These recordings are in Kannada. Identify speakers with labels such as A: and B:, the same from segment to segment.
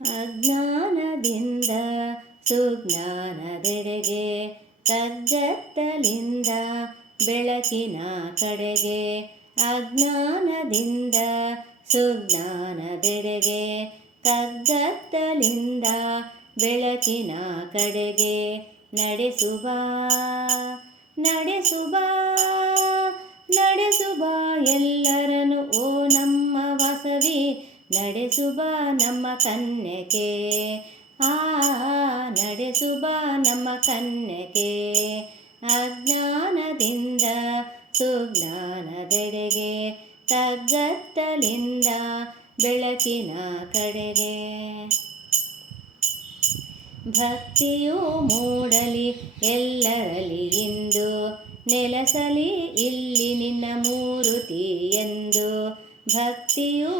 A: ಅಜ್ಞಾನದಿಂದ ಸುಜ್ಞಾನದೆಡೆಗೆ ಕಗ್ಗತ್ತಲಿಂದ ಬೆಳಕಿನ ಕಡೆಗೆ ಅಜ್ಞಾನದಿಂದ ಸುಜ್ಞಾನದೆಡೆಗೆ ಕಗ್ಗತ್ತಲಿಂದ ಬೆಳಕಿನ ಕಡೆಗೆ ನಡೆಸುವ ನಡೆಸುವ ನಡೆಸುವ ನಮ್ಮ ಕನ್ಯಕೆ ಆ ನಡೆಸುಬ ನಮ್ಮ ಕನ್ಯಕೆ ಅಜ್ಞಾನದಿಂದ ಸುಜ್ಞಾನದೆಡೆಗೆ ತಗ್ಗತ್ತಲಿಂದ ಬೆಳಕಿನ ಕಡೆಗೆ. ಭಕ್ತಿಯು ಮೂಡಲಿ ಎಲ್ಲರಲ್ಲಿ ಇಂದು, ನೆಲಸಲಿ ಇಲ್ಲಿ ನಿನ್ನ ಮೂರುತಿ ಎಂದು ಭಕ್ತಿಯು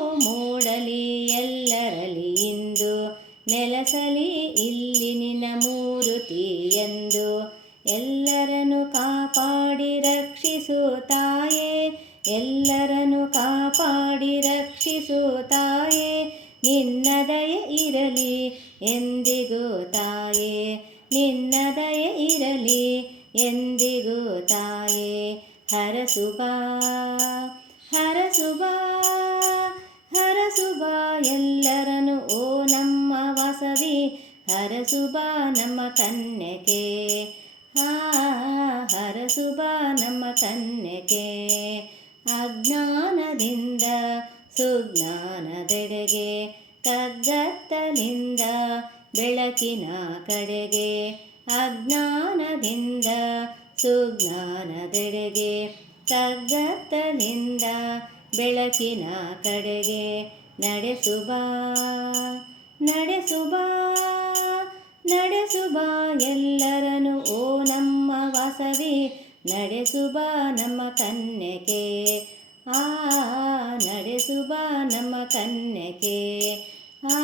A: ಕಾಪಾಡಿ ರಕ್ಷಿಸು ತಾಯೇ. ಎಲ್ಲರನ್ನು ಕಾಪಾಡಿ ರಕ್ಷಿಸು ತಾಯೇ. ನಿನ್ನ ದಯೆ ಇರಲಿ ಎಂದಿಗೂ ತಾಯೇ. ನಿನ್ನ ದಯೆ ಇರಲಿ ಎಂದಿಗೂ ತಾಯೇ. ಹರಸುಬ ಹರಸುಬ ಹರಸುಬ ಎಲ್ಲರನ್ನು ಓ ನಮ್ಮ ವಾಸವಿ ಹರಸುಬ ನಮ್ಮ ಕನ್ಯಕೆ ಆ ಹರಸುಬ ನಮ್ಮ ಕನ್ಯಕೆ ಅಜ್ಞಾನದಿಂದ ಸುಜ್ಞಾನದೆಡೆಗೆ ಕಗ್ಗತ್ತಲಿಂದ ಬೆಳಕಿನ ಕಡೆಗೆ. ಅಜ್ಞಾನದಿಂದ ಸುಜ್ಞಾನದೆಡೆಗೆ ಕಗ್ಗತ್ತಲಿಂದ ಬೆಳಕಿನ ಕಡೆಗೆ. ನಡೆಸುಬ ನಡೆಸುಬ ನಡೆಸುಬ ಎಲ್ಲರನು ಓ ನಮ್ಮ ವಾಸವಿ. ನಡೆಸುವ ನಮ್ಮ ಕನ್ಯಕೆ ಆ ನಡೆಸುವ ನಮ್ಮ ಕನ್ಯಕೆ ಆ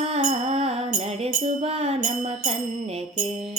A: ನಡೆಸುವ ನಮ್ಮ ಕನ್ಯಕೆ